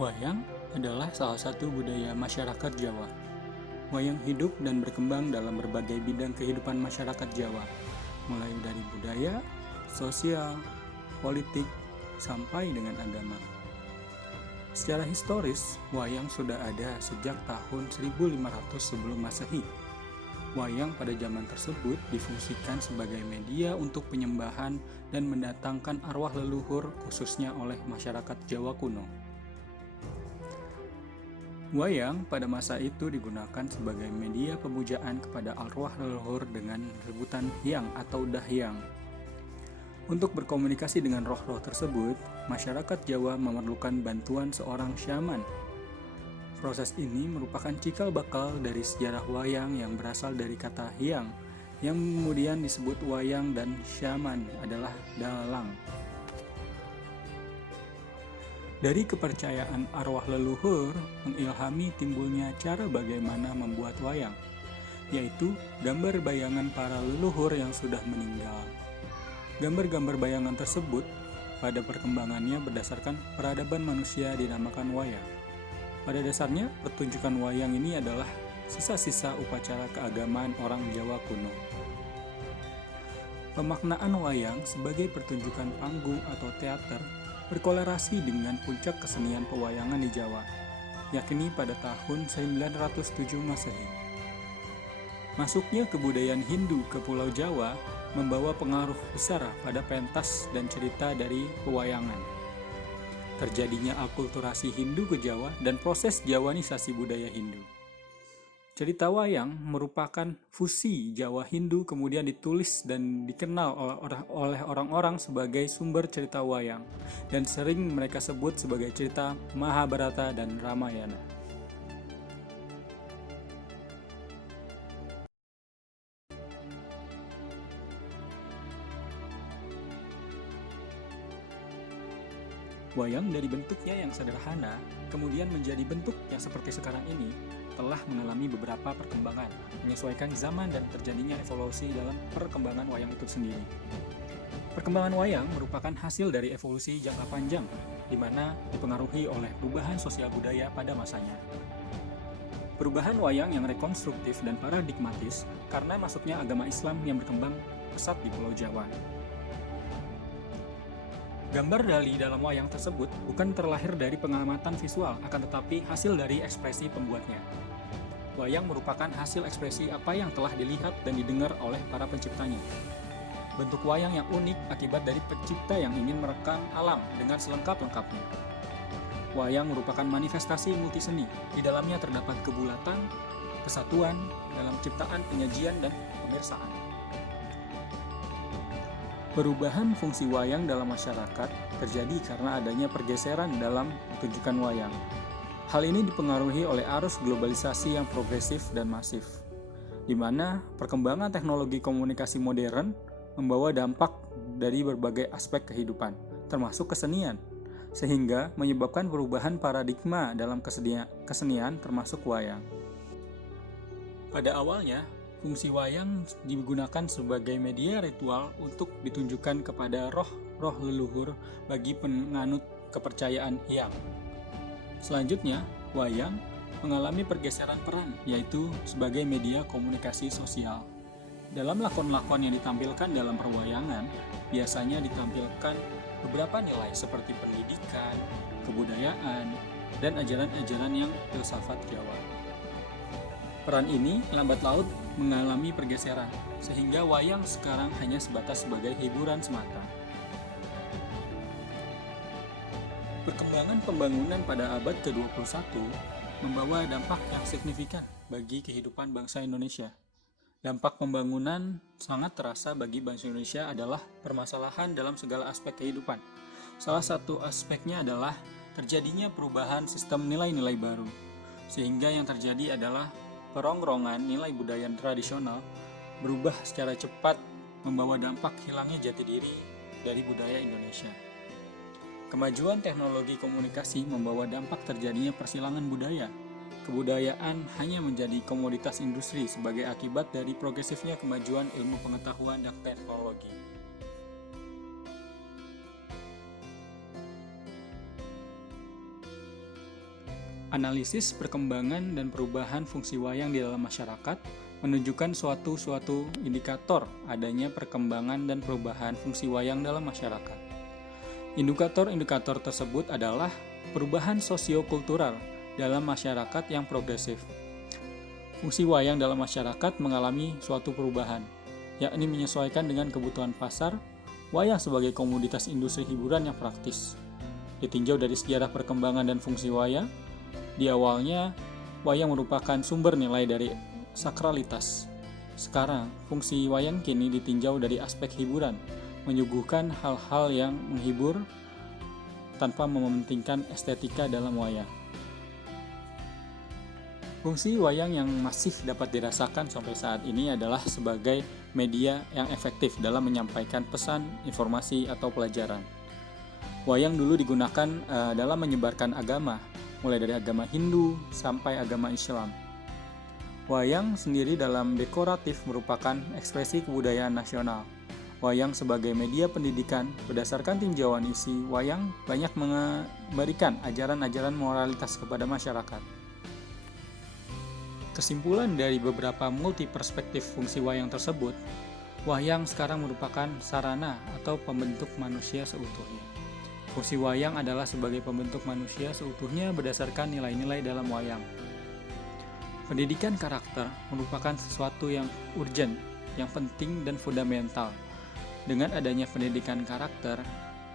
Wayang adalah salah satu budaya masyarakat Jawa. Wayang hidup dan berkembang dalam berbagai bidang kehidupan masyarakat Jawa, mulai dari budaya, sosial, politik, sampai dengan agama. Secara historis, wayang sudah ada sejak tahun 1500 sebelum Masehi. Wayang pada zaman tersebut difungsikan sebagai media untuk penyembahan dan mendatangkan arwah leluhur khususnya oleh masyarakat Jawa kuno. Wayang pada masa itu digunakan sebagai media pemujaan kepada arwah leluhur dengan sebutan hyang atau dahyang. Untuk berkomunikasi dengan roh-roh tersebut, masyarakat Jawa memerlukan bantuan seorang syaman. Proses ini merupakan cikal bakal dari sejarah wayang yang berasal dari kata hyang, yang kemudian disebut wayang, dan syaman adalah dalang. Dari kepercayaan arwah leluhur mengilhami timbulnya cara bagaimana membuat wayang, yaitu gambar bayangan para leluhur yang sudah meninggal. Gambar-gambar bayangan tersebut pada perkembangannya berdasarkan peradaban manusia dinamakan wayang. Pada dasarnya, pertunjukan wayang ini adalah sisa-sisa upacara keagamaan orang Jawa kuno. Pemaknaan wayang sebagai pertunjukan panggung atau teater berkolerasi dengan puncak kesenian pewayangan di Jawa, yakni pada tahun 907 Masehi. Masuknya kebudayaan Hindu ke Pulau Jawa membawa pengaruh besar pada pentas dan cerita dari pewayangan. Terjadinya akulturasi Hindu ke Jawa dan proses Jawanisasi budaya Hindu. Cerita wayang merupakan fusi Jawa Hindu kemudian ditulis dan dikenal oleh orang-orang sebagai sumber cerita wayang dan sering mereka sebut sebagai cerita Mahabharata dan Ramayana. Wayang dari bentuknya yang sederhana kemudian menjadi bentuk yang seperti sekarang ini telah mengalami beberapa perkembangan, menyesuaikan zaman dan terjadinya evolusi dalam perkembangan wayang itu sendiri. Perkembangan wayang merupakan hasil dari evolusi jangka panjang, di mana dipengaruhi oleh perubahan sosial budaya pada masanya. Perubahan wayang yang rekonstruktif dan paradigmatis karena masuknya agama Islam yang berkembang pesat di Pulau Jawa. Gambar dari dalam wayang tersebut bukan terlahir dari pengamatan visual, akan tetapi hasil dari ekspresi pembuatnya. Wayang merupakan hasil ekspresi apa yang telah dilihat dan didengar oleh para penciptanya. Bentuk wayang yang unik akibat dari pencipta yang ingin merekam alam dengan selengkap-lengkapnya. Wayang merupakan manifestasi multiseni. Di dalamnya terdapat kebulatan, kesatuan dalam ciptaan, penyajian, dan pemirsaan. Perubahan fungsi wayang dalam masyarakat terjadi karena adanya pergeseran dalam pertunjukan wayang. Hal ini dipengaruhi oleh arus globalisasi yang progresif dan masif, di mana perkembangan teknologi komunikasi modern membawa dampak dari berbagai aspek kehidupan, termasuk kesenian, sehingga menyebabkan perubahan paradigma dalam kesenian termasuk wayang. Pada awalnya, fungsi wayang digunakan sebagai media ritual untuk ditunjukkan kepada roh-roh leluhur bagi penganut kepercayaan hyang. Selanjutnya, wayang mengalami pergeseran peran, yaitu sebagai media komunikasi sosial. Dalam lakon-lakon yang ditampilkan dalam perwayangan, biasanya ditampilkan beberapa nilai seperti pendidikan, kebudayaan, dan ajaran-ajaran yang filsafat Jawa. Peran ini lambat laun mengalami pergeseran, sehingga wayang sekarang hanya sebatas sebagai hiburan semata. Perkembangan pembangunan pada abad ke-21 membawa dampak yang signifikan bagi kehidupan bangsa Indonesia. Dampak pembangunan sangat terasa bagi bangsa Indonesia adalah permasalahan dalam segala aspek kehidupan. Salah satu aspeknya adalah terjadinya perubahan sistem nilai-nilai baru, sehingga yang terjadi adalah perongrongan nilai budaya tradisional berubah secara cepat, membawa dampak hilangnya jati diri dari budaya Indonesia. Kemajuan teknologi komunikasi membawa dampak terjadinya persilangan budaya. Kebudayaan hanya menjadi komoditas industri sebagai akibat dari progresifnya kemajuan ilmu pengetahuan dan teknologi. Analisis perkembangan dan perubahan fungsi wayang di dalam masyarakat menunjukkan suatu indikator adanya perkembangan dan perubahan fungsi wayang dalam masyarakat. Indikator-indikator tersebut adalah perubahan sosiokultural dalam masyarakat yang progresif. Fungsi wayang dalam masyarakat mengalami suatu perubahan, yakni menyesuaikan dengan kebutuhan pasar. Wayang sebagai komoditas industri hiburan yang praktis. Ditinjau dari sejarah perkembangan dan fungsi wayang, di awalnya wayang merupakan sumber nilai dari sakralitas. Sekarang, fungsi wayang kini ditinjau dari aspek hiburan, menyuguhkan hal-hal yang menghibur tanpa mementingkan estetika dalam wayang. Fungsi wayang yang masih dapat dirasakan sampai saat ini adalah sebagai media yang efektif dalam menyampaikan pesan, informasi, atau pelajaran. Wayang dulu digunakan dalam menyebarkan agama, mulai dari agama Hindu sampai agama Islam. Wayang sendiri dalam dekoratif merupakan ekspresi kebudayaan nasional. Wayang sebagai media pendidikan, berdasarkan tinjauan isi wayang banyak memberikan ajaran-ajaran moralitas kepada masyarakat. Kesimpulan dari beberapa multiperspektif fungsi wayang tersebut, wayang sekarang merupakan sarana atau pembentuk manusia seutuhnya. Fungsi wayang adalah sebagai pembentuk manusia seutuhnya berdasarkan nilai-nilai dalam wayang. Pendidikan karakter merupakan sesuatu yang urgent, yang penting dan fundamental. Dengan adanya pendidikan karakter,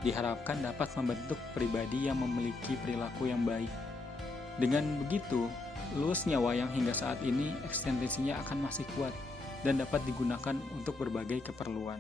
diharapkan dapat membentuk pribadi yang memiliki perilaku yang baik. Dengan begitu, luasnya wayang hingga saat ini ekstensinya akan masih kuat dan dapat digunakan untuk berbagai keperluan.